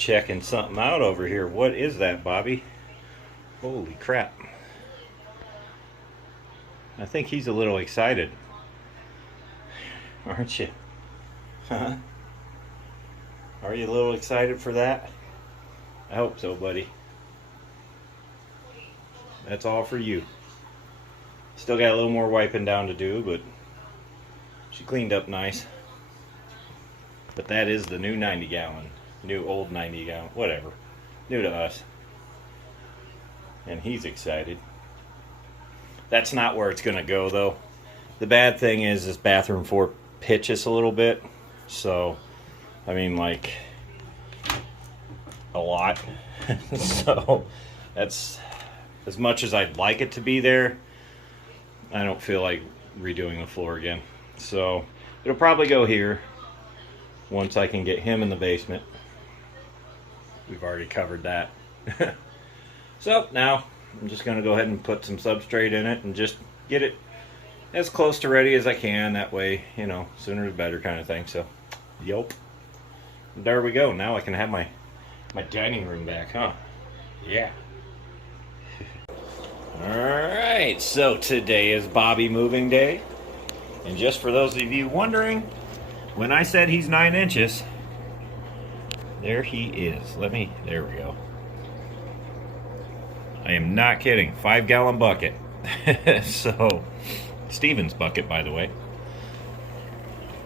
checking something out over here. What is that, Bobby? Holy crap. I think he's a little excited. Aren't you? Huh? Are you a little excited for that? I hope so, buddy. That's all for you. Still got a little more wiping down to do, but she cleaned up nice. But that is the new 90 gallon. New old 90 gallon. Whatever. New to us. And he's excited. That's not where it's going to go, though. The bad thing is this bathroom floor pitches a little bit. So, I mean, like, a lot. So, that's, as much as I'd like it to be there, I don't feel like redoing the floor again. So, it'll probably go here once I can get him in the basement. We've already covered that. So, now I'm just going to go ahead and put some substrate in it and just get it as close to ready as I can. That way, you know, sooner the better kind of thing. So, yup. There we go. Now I can have my dining room back, huh? Yeah. Alright, so today is Bobby moving day. And just for those of you wondering, when I said he's 9 inches, there he is. There we go. I am not kidding. 5-gallon bucket. So, Steven's bucket, by the way.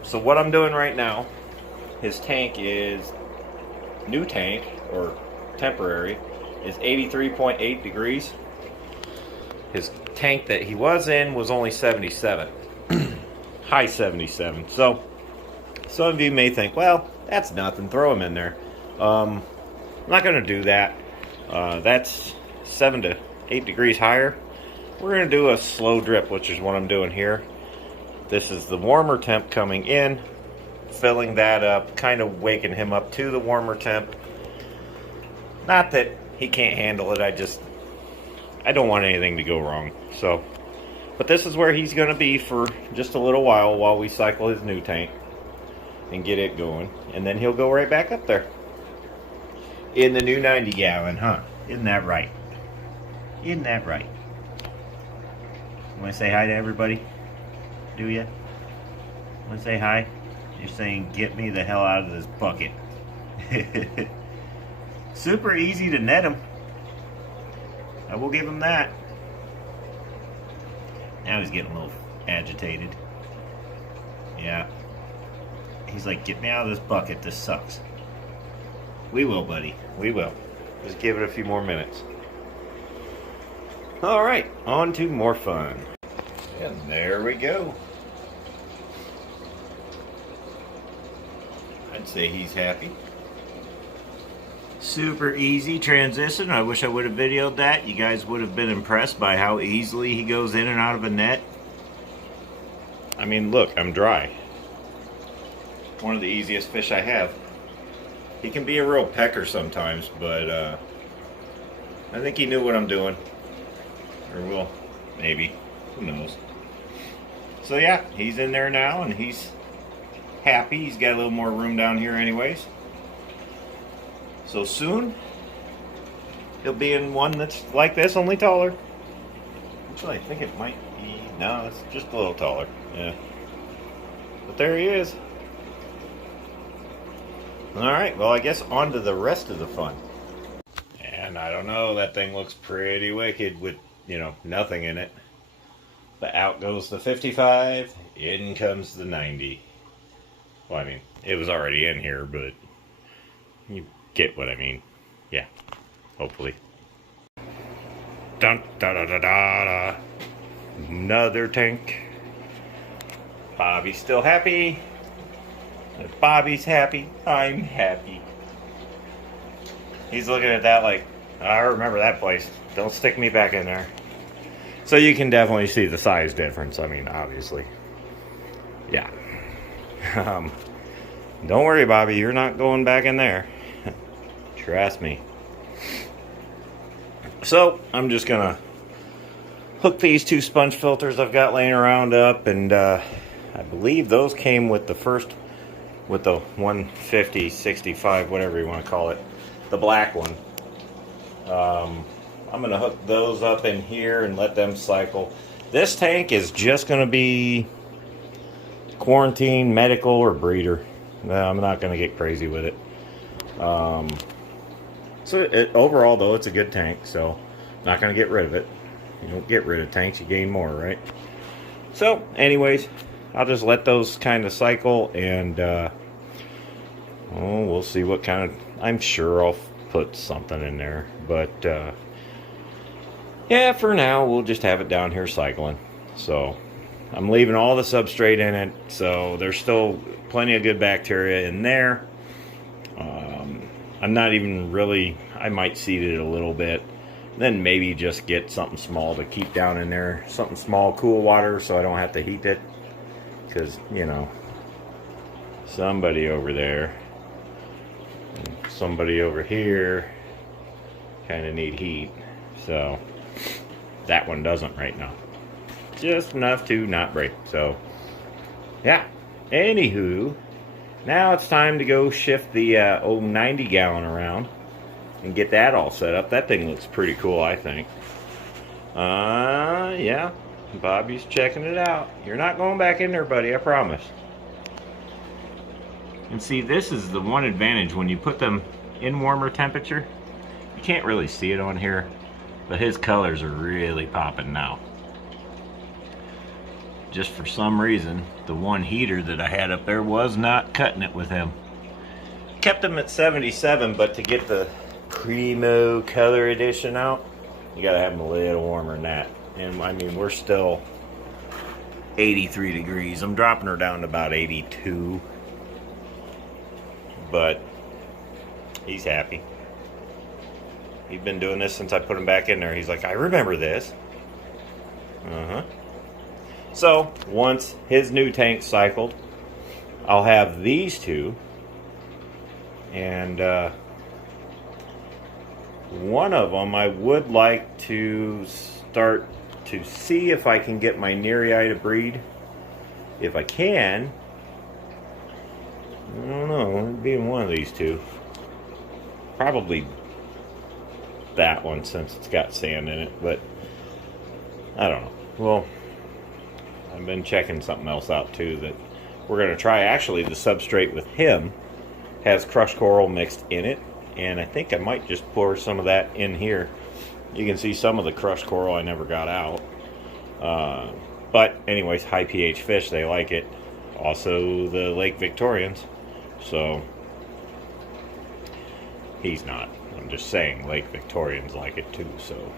So what I'm doing right now, his tank is, new tank, or temporary, is 83.8 degrees. His tank that he was in was only 77. High 77. So, some of you may think, well, that's nothing. Throw him in there. I'm not going to do that. That's 7 to 8 degrees higher. We're going to do a slow drip, which is what I'm doing here. This is the warmer temp coming in, filling that up, kind of waking him up to the warmer temp. Not that he can't handle it, I don't want anything to go wrong. So, but this is where he's going to be for just a little while we cycle his new tank and get it going. And then he'll go right back up there. In the new 90 gallon, huh? Isn't that right? Isn't that right? Want to say hi to everybody? Do ya? Want to say hi? You're saying, get me the hell out of this bucket. Super easy to net him. I will give him that. Now he's getting a little agitated. Yeah. He's like, get me out of this bucket. This sucks. We will, buddy. We will. Just give it a few more minutes. Alright, on to more fun. And there we go. I'd say he's happy. Super easy transition. I wish I would have videoed that. You guys would have been impressed by how easily he goes in and out of a net. I mean, look, I'm dry. One of the easiest fish I have. He can be a real pecker sometimes, but I think he knew what I'm doing. Or will, maybe. Who knows? So yeah, he's in there now and he's happy. He's got a little more room down here anyways. So soon, he'll be in one that's like this, only taller. Actually, I think it might be, no, it's just a little taller. Yeah. But there he is. Alright, well I guess on to the rest of the fun. And I don't know, that thing looks pretty wicked with, you know, nothing in it. But out goes the 55, in comes the 90. Well, I mean, it was already in here, but you get what I mean. Yeah, hopefully. Dun da da da da da. Another tank. Bobby's still happy. If Bobby's happy, I'm happy. He's looking at that like, I remember that place. Don't stick me back in there. So you can definitely see the size difference. I mean, obviously. Yeah. Don't worry, Bobby. You're not going back in there. Trust me. So, I'm just going to hook these 2 sponge filters I've got laying around up. And I believe those came with the first, with the 150, 65, whatever you want to call it. the black one. I'm going to hook those up in here and let them cycle. This tank is just going to be quarantine, medical, or breeder. No, I'm not going to get crazy with it. Overall, though, it's a good tank, so not going to get rid of it. You don't get rid of tanks, you gain more, right? So, anyways, I'll just let those kind of cycle, and we'll see what kind of... I'm sure I'll put something in there, but yeah, for now, we'll just have it down here cycling. So, I'm leaving all the substrate in it, so there's still plenty of good bacteria in there. I'm not even really... I might seed it a little bit. Then maybe just get something small to keep down in there. Something small, cool water, so I don't have to heat it. Because, you know, somebody over there, and somebody over here kind of need heat. So, that one doesn't right now. Just enough to not break. So, yeah. Anywho, now it's time to go shift the old 90 gallon around and get that all set up. That thing looks pretty cool, I think. Yeah. Bobby's checking it out. You're not going back in there, buddy, I promise. And see, this is the one advantage when you put them in warmer temperature. You can't really see it on here, but his colors are really popping now. Just for some reason, the one heater that I had up there was not cutting it with him. Kept him at 77, but to get the Primo color edition out, you gotta have him a little warmer than that. And I mean, we're still 83 degrees. I'm dropping her down to about 82. But he's happy. He's been doing this since I put him back in there. He's like, I remember this. So, once his new tank cycled, I'll have these two. And one of them I would like to start to see if I can get my Nerei to breed. If I can, I don't know, it'd be in one of these two. Probably that one since it's got sand in it, but I don't know. Well, I've been checking something else out too that we're going to try. Actually, the substrate with him has crushed coral mixed in it, and I think I might just pour some of that in here. You can see some of the crushed coral I never got out. But anyways, high pH fish, they like it. Also the Lake Victorians. So, he's not. I'm just saying Lake Victorians like it too. So,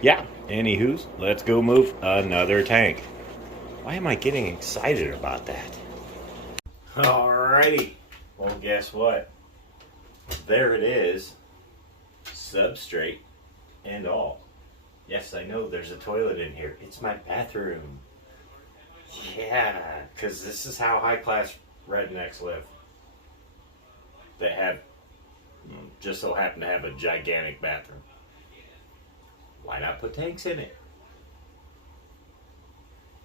yeah. Anywho's, let's go move another tank. Why am I getting excited about that? Alrighty. Well, guess what? There it is. Substrate and all. Yes, I know there's a toilet in here. It's my bathroom. Yeah, because this is how high-class rednecks live. They have, just so happen to have a gigantic bathroom. Why not put tanks in it?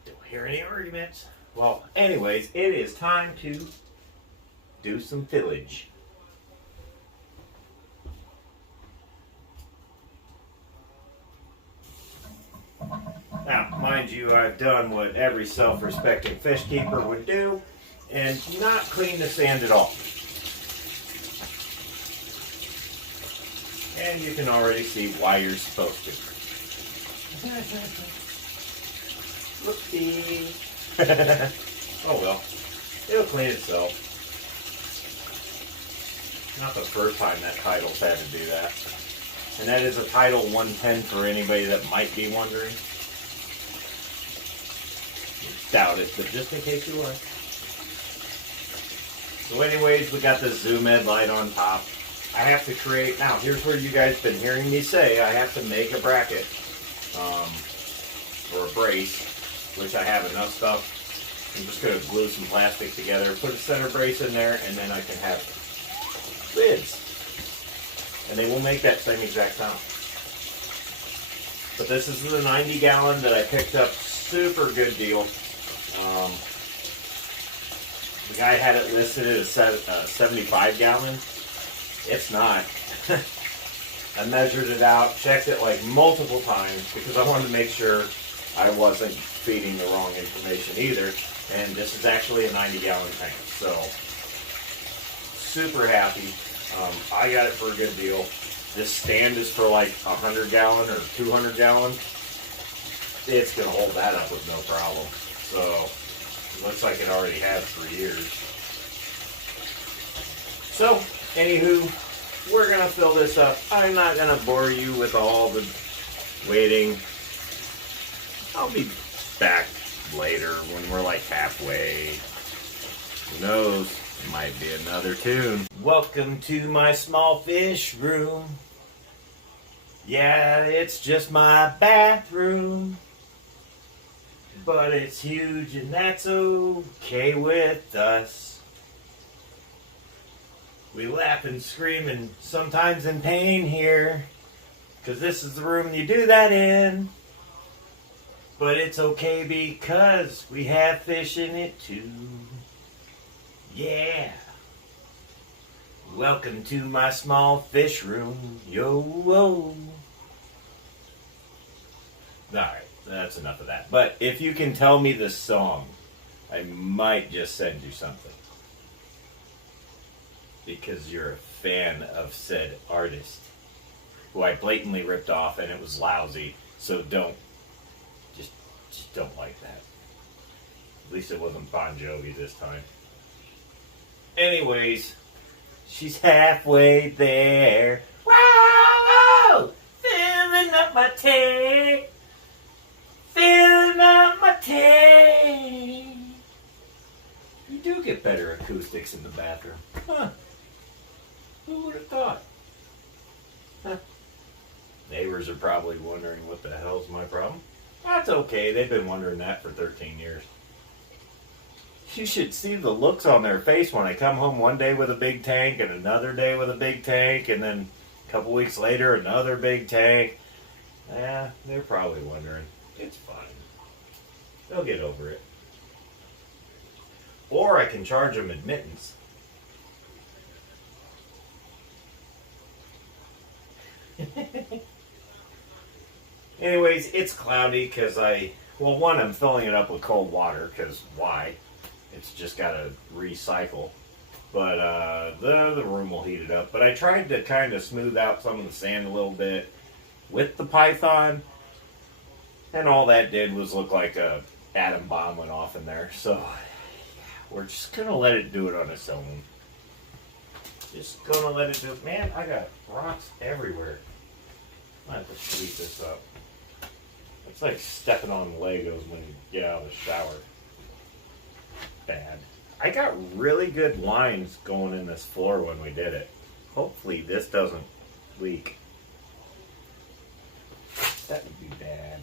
Don't hear any arguments. Well, anyways, it is time to do some tillage. Now, mind you, I've done what every self-respecting fish keeper would do and not clean the sand at all. And you can already see why you're supposed to. Whoopsie. Oh well, it'll clean itself. Not the first time that title's had to do that. And that is a Title 110 for anybody that might be wondering. Doubt it, but just in case you were. So anyways, we got the Zoom Ed light on top. I have to create, now here's where you guys been hearing me say I have to make a bracket or a brace, which I have enough stuff. I'm just going to glue some plastic together, put a center brace in there, and then I can have lids. And they will make that same exact sound. But this is the 90 gallon that I picked up. Super good deal. The guy had it listed at a 75 gallon. It's not. I measured it out, checked it like multiple times because I wanted to make sure I wasn't feeding the wrong information either. And this is actually a 90-gallon tank, so super happy. I got it for a good deal. This stand is for like 100-gallon or 200-gallon. It's going to hold that up with no problem. So it looks like it already has for years. So, anywho, we're going to fill this up. I'm not going to bore you with all the waiting. I'll be back later when we're like halfway. Who knows? It might be another tune. Welcome to my small fish room. Yeah, it's just my bathroom. But it's huge and that's okay with us. We laugh and scream and sometimes in pain here. 'Cause this is the room you do that in. But it's okay because we have fish in it too. Yeah. Welcome to my small fish room. Yo-whoa. Alright, that's enough of that. But if you can tell me the song, I might just send you something. Because you're a fan of said artist. Who I blatantly ripped off and it was lousy. So don't. Just don't like that. At least it wasn't Bon Jovi this time. Anyways, she's halfway there. Wow! Filling up my tank. Filling up my tank. You do get better acoustics in the bathroom. Huh. Who would have thought? Huh. Neighbors are probably wondering what the hell's my problem. That's okay. They've been wondering that for 13 years. You should see the looks on their face when I come home one day with a big tank and another day with a big tank and then a couple weeks later another big tank. Yeah, they're probably wondering. It's fine. They'll get over it. Or I can charge them admittance. Anyways, it's cloudy because one, I'm filling it up with cold water because why? It's just got to recycle. But the room will heat it up. But I tried to kind of smooth out some of the sand a little bit with the Python. And all that did was look like a atom bomb went off in there. So we're just going to let it do it on its own. Just going to let it do it. Man, I got rocks everywhere. I have to sweep this up. It's like stepping on Legos when you get out of the shower. Bad. I got really good lines going in this floor when we did it. Hopefully this doesn't leak. That would be bad.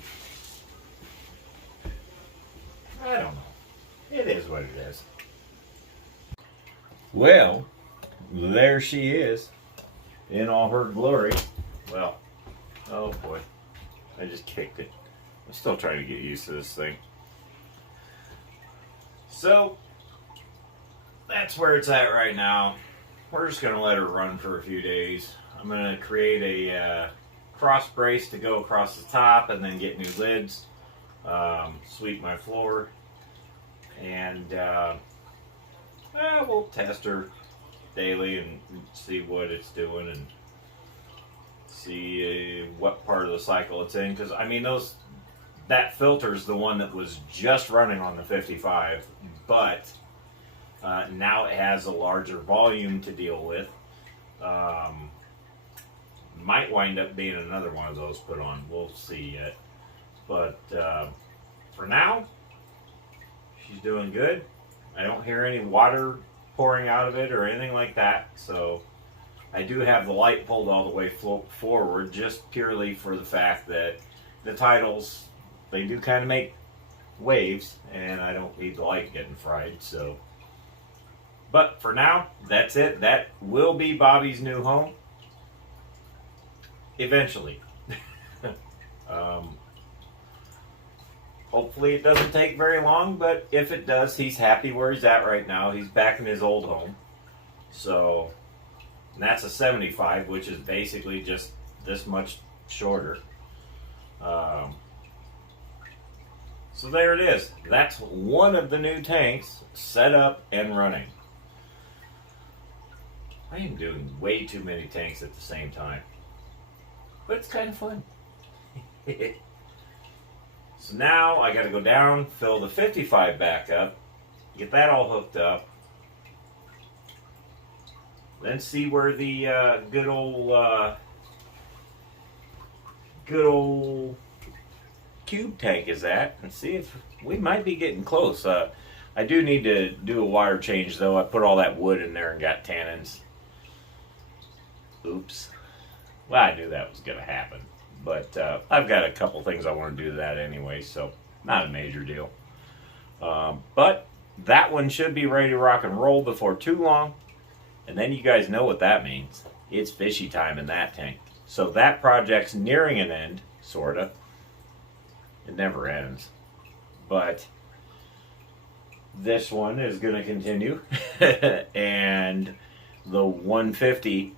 I don't know. It is what it is. Well, there she is in all her glory. Well, oh boy. I just kicked it. I'm still trying to get used to this thing. So, that's where it's at right now. We're just going to let her run for a few days. I'm going to create a cross brace to go across the top and then get new lids. Sweep my floor. And we'll test her daily and see what it's doing and see what part of the cycle it's in. Because, I mean, that filter's the one that was just running on the 55, but now it has a larger volume to deal with. Might wind up being another one of those put on. We'll see yet. But for now, she's doing good. I don't hear any water pouring out of it or anything like that. So I do have the light pulled all the way forward just purely for the fact that the tidals, they do kind of make waves, and I don't need the light getting fried. So, but for now, that's it. That will be Bobby's new home. Eventually. Hopefully it doesn't take very long, but if it does, he's happy where he's at right now. He's back in his old home. So, And that's a 75, which is basically just this much shorter. So there it is. That's one of the new tanks set up and running. I am doing way too many tanks at the same time, but it's kind of fun. So now I got to go down, fill the 55 back up, get that all hooked up, then see where the good old cube tank is at, and see if we might be getting close. I do need to do a wire change though. I put all that wood in there and got tannins. Oops. Well, I knew that was going to happen, but I've got a couple things I want to do to that anyway, so not a major deal. But that one should be ready to rock and roll before too long, and then you guys know what that means. It's fishy time in that tank. So that project's nearing an end, sorta. It never ends. But this one is going to continue. And the 150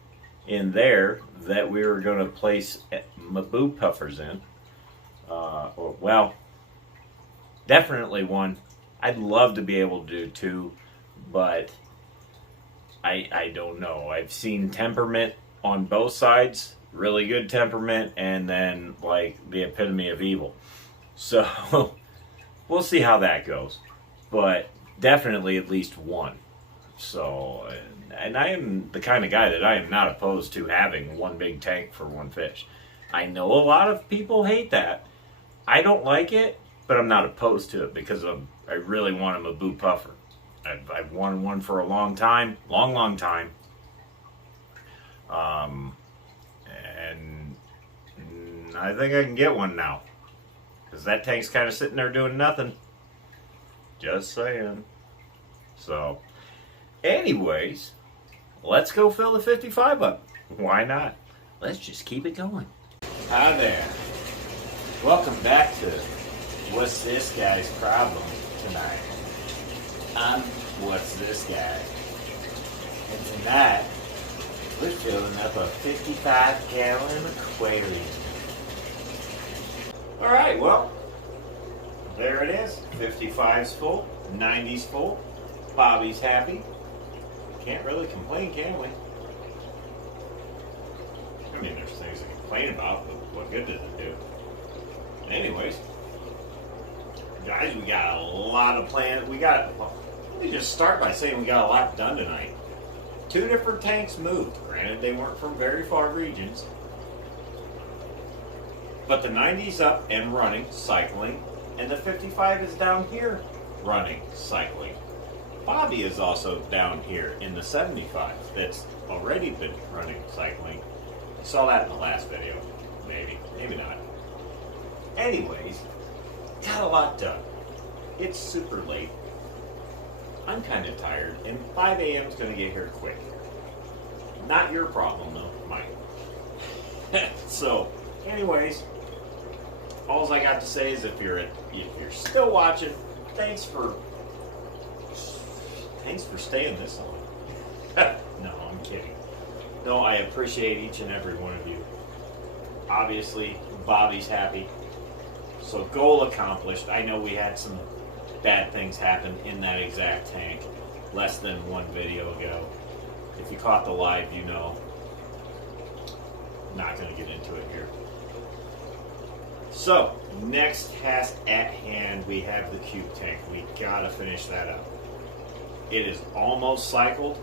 in there that we were going to place Maboo puffers in. Well, definitely one. I'd love to be able to do two, but I don't know. I've seen temperament on both sides. Really good temperament, and then like the epitome of evil. So we'll see how that goes, but definitely at least one. So, and I am the kind of guy that I am not opposed to having one big tank for one fish. I know a lot of people hate that. I don't like it, but I'm not opposed to it because I really want a Maboo puffer. I've wanted one for a long time, long time. And I think I can get one now. Because that tank's kind of sitting there doing nothing. Just saying. So, anyways, let's go fill the 55 up. Why not? Let's just keep it going. Hi there. Welcome back to What's This Guy's Problem tonight. I'm What's This Guy. And tonight, we're filling up a 55-gallon aquarium. Alright, well, there it is. 55's full, 90's full, Bobby's happy. Can't really complain, can we? I mean, there's things to complain about, but what good does it do? Anyways, guys, we got a lot of plans. Let me just start by saying we got a lot done tonight. 2 different tanks moved. Granted, they weren't from very far regions. But the 90's up and running, cycling, and the 55 is down here running, cycling. Bobby is also down here in the 75 that's already been running, cycling. You saw that in the last video. Maybe not. Anyways, got a lot done. It's super late. I'm kind of tired, and 5 a.m. is going to get here quick. Not your problem, though, mine. So, anyways, all I got to say is if you're still watching, thanks for staying this long. No, I'm kidding. No, I appreciate each and every one of you. Obviously, Bobby's happy. So goal accomplished. I know we had some bad things happen in that exact tank less than one video ago. If you caught the live, you know. Not going to get into it here. So, next task at hand, we have the cube tank. We got to finish that up. It is almost cycled.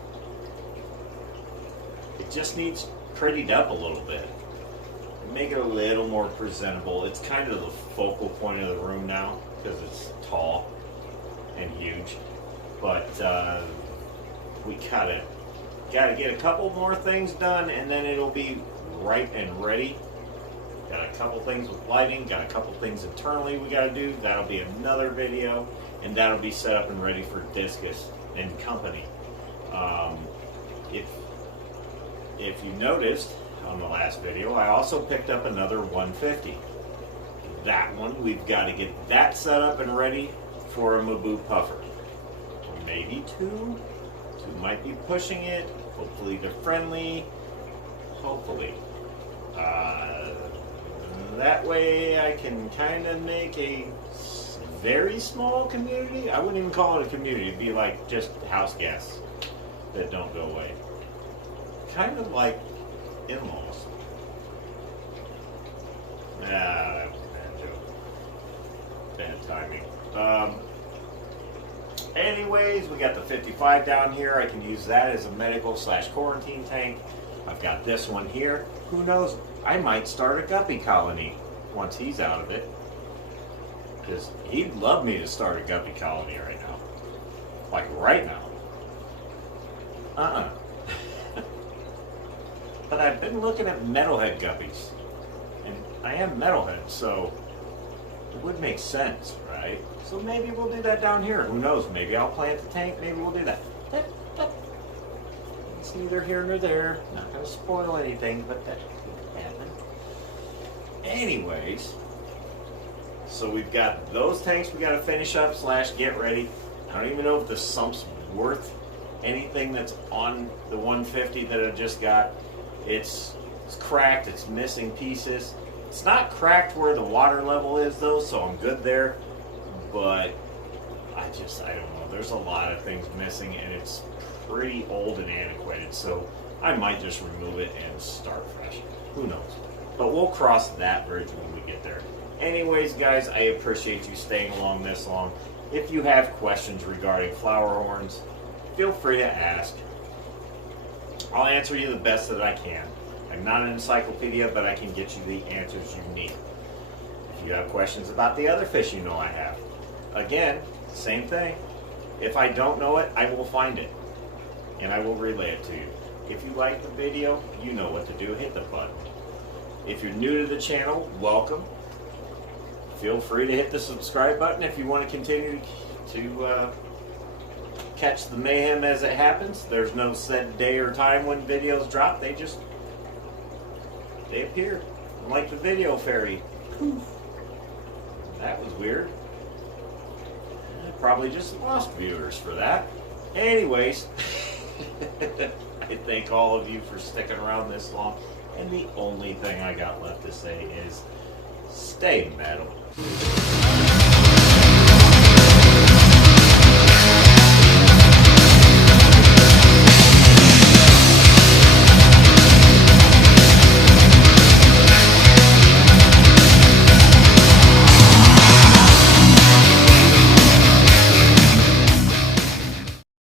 It just needs prettied up a little bit. Make it a little more presentable. It's kind of the focal point of the room now because it's tall and huge. But we gotta get a couple more things done, and then it'll be right and ready. Got a couple things with lighting. Got a couple things internally we gotta do. That'll be another video, and that'll be set up and ready for Discus and company. If you noticed on the last video, I also picked up another 150. That one, we've got to get that set up and ready for a Maboo puffer. Maybe two might be pushing it. Hopefully they're friendly. Hopefully. That way I can kind of make a very small community. I wouldn't even call it a community. It'd be like just house guests that don't go away. Kind of like in-laws. That was a bad joke. Bad timing. Anyways, we got the 55 down here. I can use that as a medical / quarantine tank. I've got this one here. Who knows? I might start a guppy colony once he's out of it. Because he'd love me to start a guppy colony right now. Like right now. But I've been looking at metalhead guppies. And I am metalhead, so it would make sense, right? So maybe we'll do that down here. Who knows? Maybe I'll plant the tank. Maybe we'll do that. It's neither here nor there. Not going to spoil anything, but that could happen. Anyways, so we've got those tanks we got to finish up / get ready. I don't even know if the sump's worth anything that's on the 150 that I just got. It's cracked. It's missing pieces. It's not cracked where the water level is though, so I'm good there. But I don't know. There's a lot of things missing, and it's pretty old and antiquated, so I might just remove it and start fresh. Who knows? But we'll cross that bridge when we get there. Anyways, guys, I appreciate you staying along this long. If you have questions regarding flower horns, feel free to ask. I'll answer you the best that I can. I'm not an encyclopedia, but I can get you the answers you need. If you have questions about the other fish you know I have, again, same thing. If I don't know it, I will find it, and I will relay it to you. If you like the video, you know what to do. Hit the button. If you're new to the channel, welcome. Feel free to hit the subscribe button if you want to continue to catch the mayhem as it happens. There's no set day or time when videos drop. They appear. Like the video fairy. Poof. That was weird. I probably just lost viewers for that. Anyways, I thank all of you for sticking around this long. And the only thing I got left to say is stay metal.